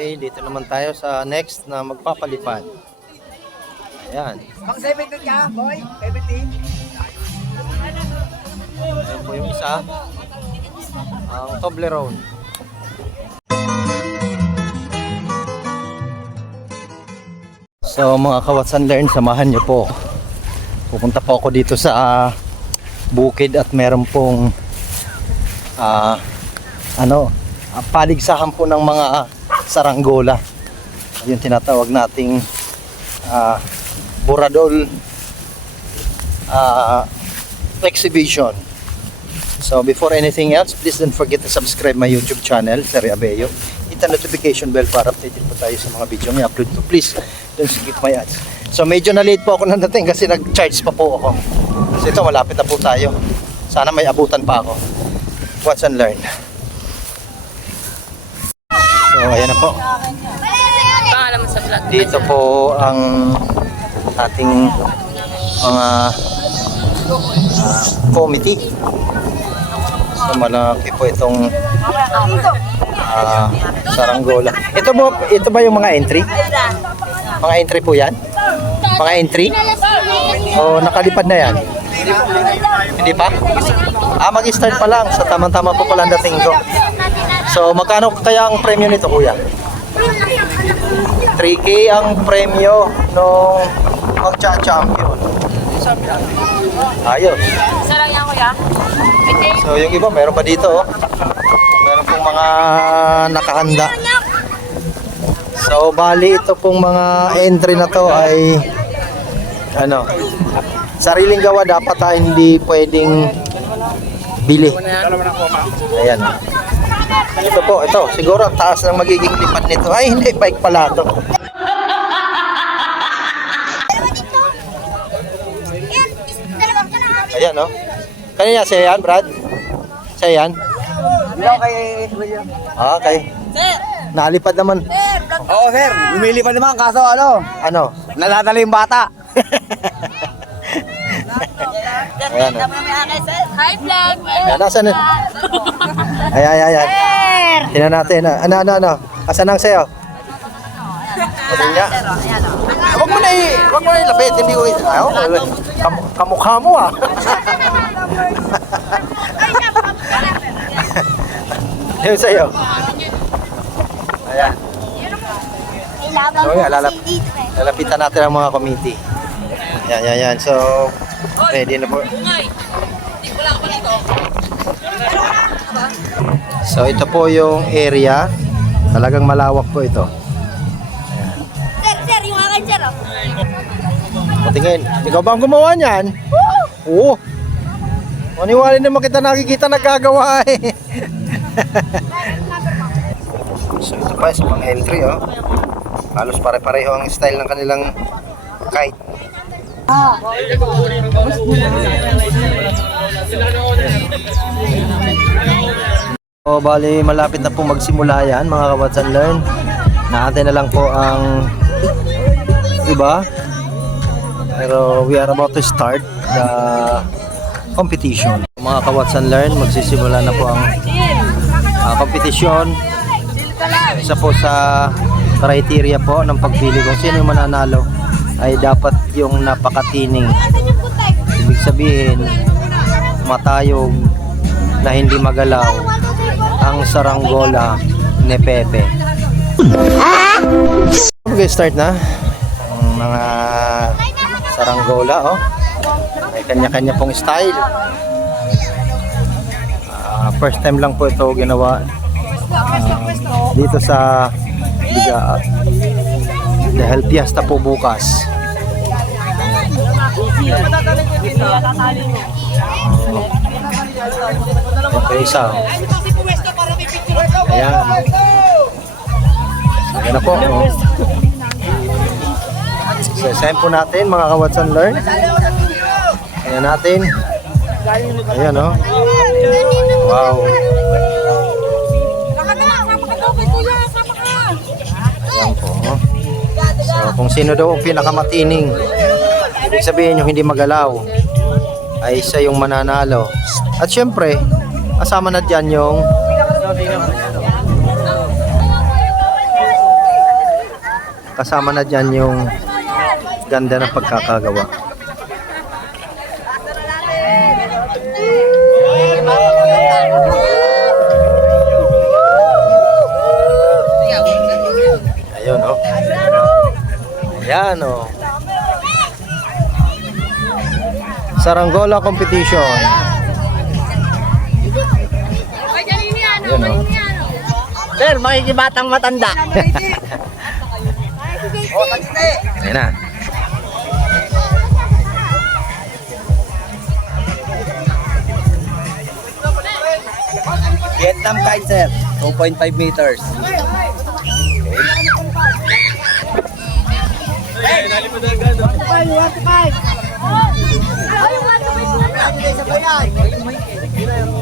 Okay, dito naman tayo sa next na magpapalipad. Ayan. Pang 17 ka, boy? 17? Ayan po yung isa. Ang Toblerone. So mga Kawatsan Learn, samahan nyo po. Pupunta po ako dito sa bukid at meron pong paligsahan po ng mga saranggola. Yung tinatawag nating Buradol exhibition. So before anything else, please don't forget to subscribe my YouTube channel, Sir Abello. Hit the notification bell para updated po tayo sa mga video may upload to. Please don't skip my ads. So medyo na late po ako nadating kasi nag-charge pa po ako. Kasi ito malapit na po tayo. Sana may abutan pa ako. Watch and learn. So ayan na po. Dito po ang ating mga committee. So malaki po itong saranggola. Ito ba yung mga entry? Mga entry po yan? Mga entry? O nakalipad na yan? Hindi pa? Mag-start pa lang. So tamang-tama po pala ang dating ko. So magkano kaya ang premyo nito, kuya? 3K ang premyo nung magcha-champion. Ayos. Sarang yan, kuya. So yung iba meron pa dito, oh. Meron pong mga nakahanda. So bali ito pong mga entry na to ay sariling gawa, dapat hindi pwedeng bili. Ayan. Ito po, ito siguro ang taas ng magiging lipad nito. Ay hindi, bike pala ito. Ayan, no? Kanina siya yan, Brad? Siya yan? Hello kay William. Okay. Sir! Nalipad naman. Oo, sir. Lumilipad naman kaso ano? Naladala yung bata. Ayan, no? Hi, vlog! Ayan, nasan na? Ayan. Tingnan natin. Ano? Asan ang sayo? Asan niya? Huwag mo na ilapit. Hindi ko kamukha mo ah. Yung sayo. Ayan. So yan, lalapitan natin ang mga committee. Yan. So, ready na po. So, ito po yung area. Talagang malawak po ito. Sir, yung akin, sir. Patingin. Ikaw ba ang gumawa niyan? Oo. Maniwala naman kita nakikita nagkagawa eh. So, ito pa sa mga entry, oh. Halos pare-pareho ang style ng kanilang kite. So, bali malapit na po magsimula yan, mga Kawatsan Learn. Naantay na lang po ang iba. Pero we are about to start the competition. Mga Kawatsan Learn, magsisimula na po ang kompetisyon. Isa po sa criteria po ng pagpili kung sino yung mananalo ay dapat yung napakatining. Ibig sabihin, matayog na hindi magalaw ang saranggola ni Pepe. Mag-start na ang mga saranggola, oh. May kanya-kanya pong style. First time lang po ito ginawa dito sa Biga dahil piyesta po bukas. Ito isa. Ayan. Ayan na po. So, isahin po natin mga Kawatsan Learn. Ayan natin. Ayan, oh. Wow. Ayan po. So, kung sino daw ang pinakamatining, ibig sabihin yung hindi magalaw, ay siya yung mananalo. At syempre, kasama na dyan yung kasama na dyan yung ganda ng pagkakagawa. Ayun, oh. Ayan, oh. Saranggola competition. Ayan, oh. Sir, makikibatang matanda. Ayan na. Vietnam kite, sir. 2.5 meters.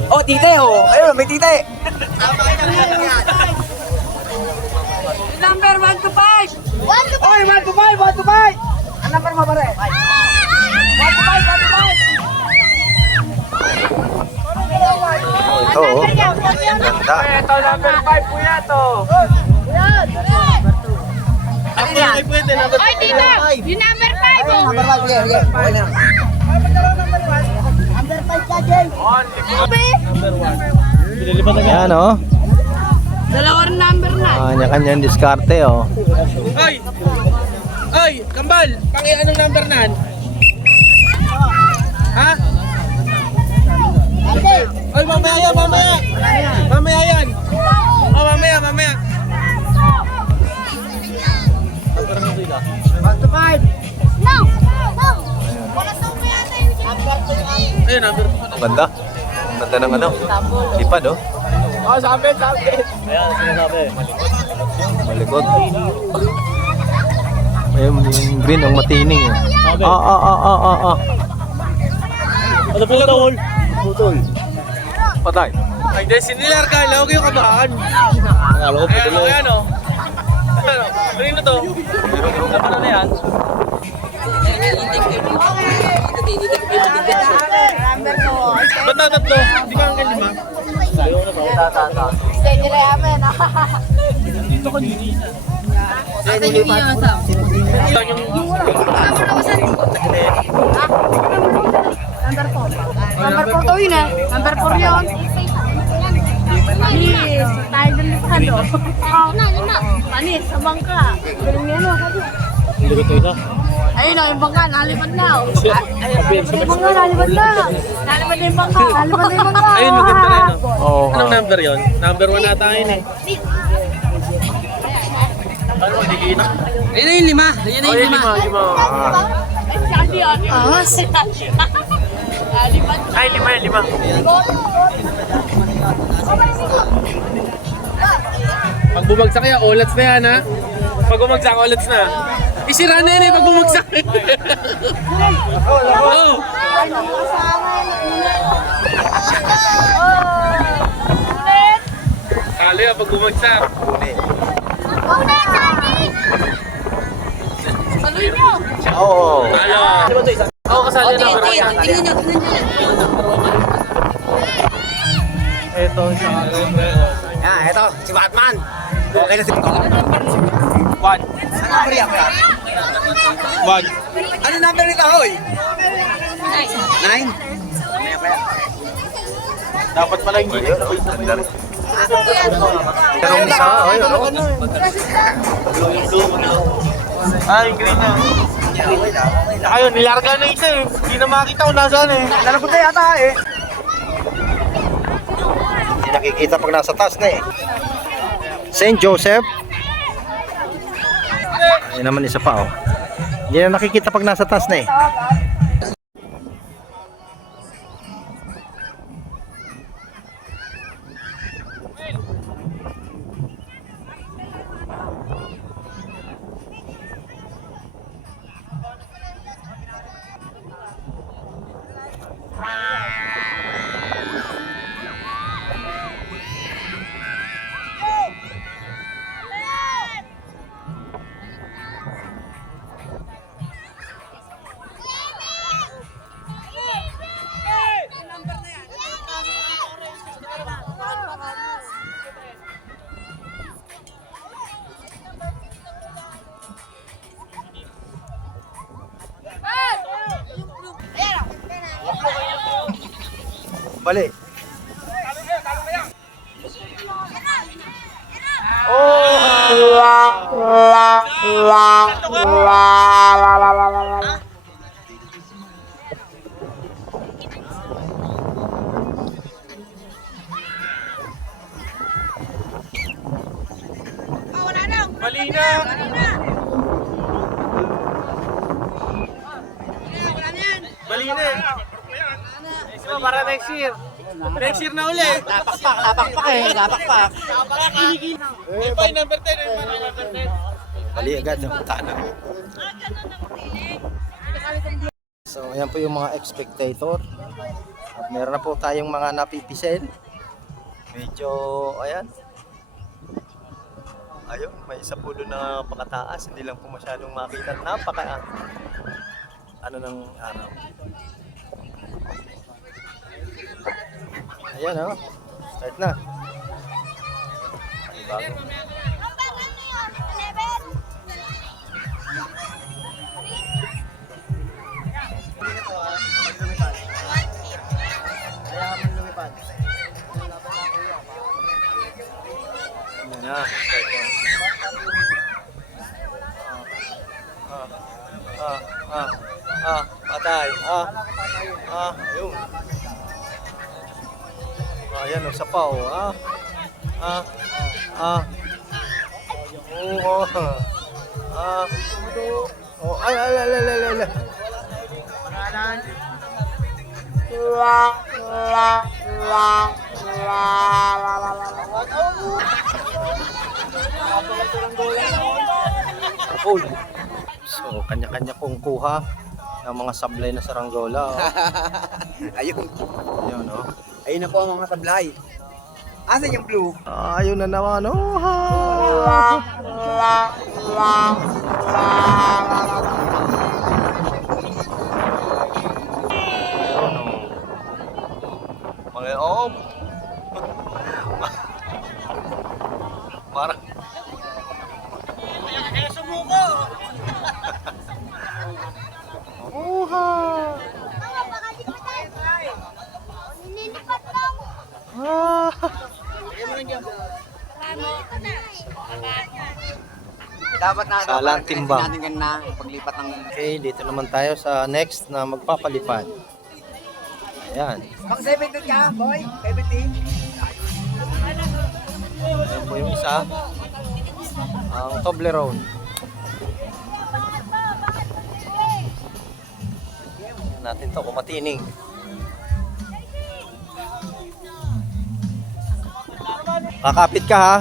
Oh, tite, oh. Ayun, may tite. Number 1 to 5. Oy, 1 to 5, 1 to 5. Ang number mo, pare? 1 to 5, 1 to 5. Ito, oh. Ganda. Ito, number 5 po yan, to. Oy, tita! Yung number 5, oh! Number 5, sige, sige. Okay na. Ayan, oh. Dalawang number na. Kanya-kanyang diskarte, oh. Ay! Ay! Kambal! Anong number nan? Ha? Ay, mamaya yan, mamaya! Mamaya yan! Oh, mamaya! No! No! Wala sa mga yata yung Ayun, number Ganda. Ganda ng ano. Lipad, oh. Oh, sabi. Malikot. Ayun, yung green, ang matining, eh. Ano po ito? Putol. Patay. Ay, di, sinilarga. Lawag yung kabahan. Alam ko, Ayan, ayan, o. Ano? Kanino to? Ano na yan? Ba't na tatlo? Di ba ang ganyan ba? Steady lang yaman. Yan yung... Number 4 to yun, Number 4 yun. Panis, tayo dun sa ano. Panis, sa bangka. Ganun yan, Hindi ko ito isa. ayun na, yung bangka, nalipad na. Yung bangka, nalipad na. Nalipad na yung bangka. Nalipad na yung bangka. Ayun, maganda rin, no? Oo. Anong number yon? Number 1 nata yun, eh. Ano, hindi kita? Ayun na yung 5. Ayun na yung 5. Ah, nalipad. Ay, 5 yun, 5. Pag bumagsak yan, olats na yan, ha? Pag bumagsak, olats na. Isira na yan, eh, pag bumagsak. Oh! Kali, pag bumagsak. Saluhin niyo. Oo. Ano? Oo, kasali na. Tingnan niyo. Ito, siya. Yan, ito, si Batman. Okay na si Batman. 1. Ano number yan, kuya? 1. Ano number nito, hoy? 9? Dapat pala yung gilid. Ganda rin. Pero isa, ayun, oh. Ah, yung green na. Ayun, nilarga na isa eh. Hindi na makita kung nasaan eh. Lalabot na yata, eh. Hindi nakikita pag nasa taas na, eh. St. Joseph. Ayun naman isa pa, oh. Hindi na nakikita pag nasa taas na, eh. Bali. Oh! Mali na! Mali na eh. Para next year. Next year na uli. Lapakpak. Ay, number 10. Number 10. Bali agad ang tanong. So, ayan po yung mga spectator. At meron na po tayong mga napipisil. Medyo, ayan. Ayun, may isa po doon na pakataas. Hindi lang po masyadong makita. Napaka, ano ng araw. Ayan, oh. Start na. Ay, bago. Ayan na, start na. Patay. Ayun. Ayan, sa pao. Ay. Full. So, kanya-kanya pong kuha ng mga sablay na saranggola. Ayun. Ayun, oh. Ayun na po ang mga sablay. Asan yung blue? Ayun na naman, oh. Ayun, oh. Mga, oh. Parang, Kaya sumuko! Dapat na Salang timbang. natin ganun paglipat ng okay, dito naman tayo sa next na magpapalipad. Ayan. pang 17 ka, boy. 17. Ayan po yung isa. Ang Toblerone. Ayan natin to kung matining. Kakapit ka ha.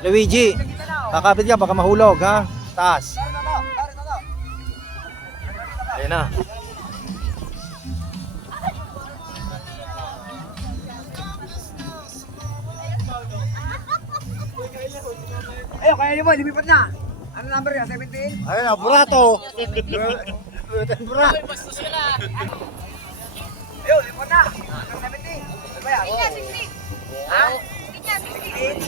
Luigi. Kakapit ka baka mahulog ha. Taas. Ayan na. Ayun, kaya niyo mo, lumipat na. Ano number niya? 17? Ayan na, burato. Burato. Ayun, lumipat na. Number 17. Ano ba yan? Ha? 16?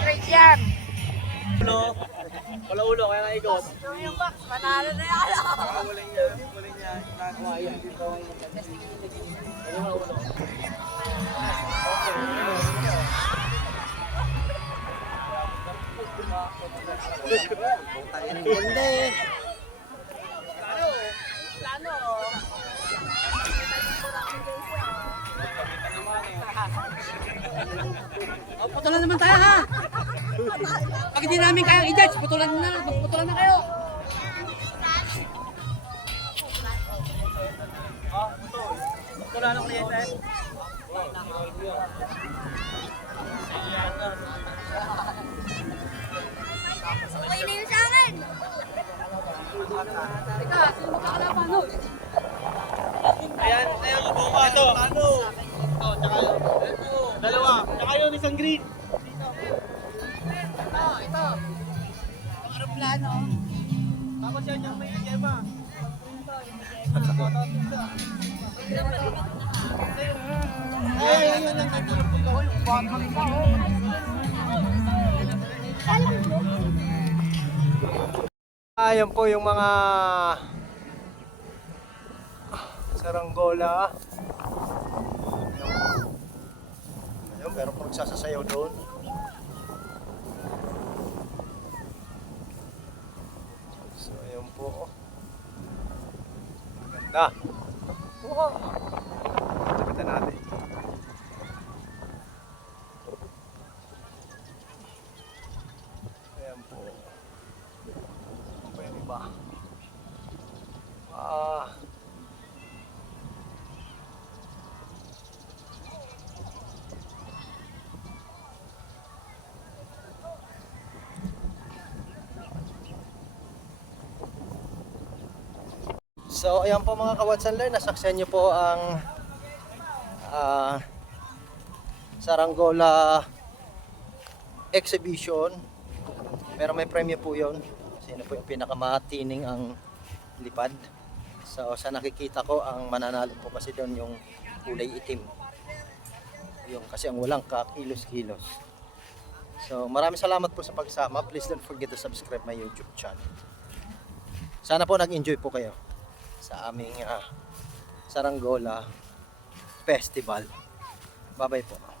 Straight yan. Wala ulo, kaya naikot. Yung box, panalo na yan. Walang niya. Nakakuha yan. Oh, putulan naman tayo ha. Pag hindi namin kayang i-judge, putulan na kayo. Wala na kliyente. Okay na yun sa akin. Teka, sino magkakalaban no? Ayan, buka. Ito. Ito, tsaka yun. Dalawa. Tsaka yun, isang green. Ito. Ang aeroplano. Tapos yan yung may gema. Ayan po yung mga saranggola. Ayun, pero kung sasasayaw doon. So, ayun po. Maganda. Wow! Tapitan natin. Ayan po. Pwede ba? So ayan po mga ka-Watson Learn, nasaksihan nyo po ang saranggola exhibition. Pero may premyo po yun. Sino po yung pinakamatining ang lipad. So sa nakikita ko, ang mananalo po kasi doon yung kulay itim. Yung kasi ang walang kakilos-kilos. So maraming salamat po sa pagsama. Please don't forget to subscribe my YouTube channel. Sana po nag-enjoy po kayo sa aming Saranggola Festival. Bye-bye po.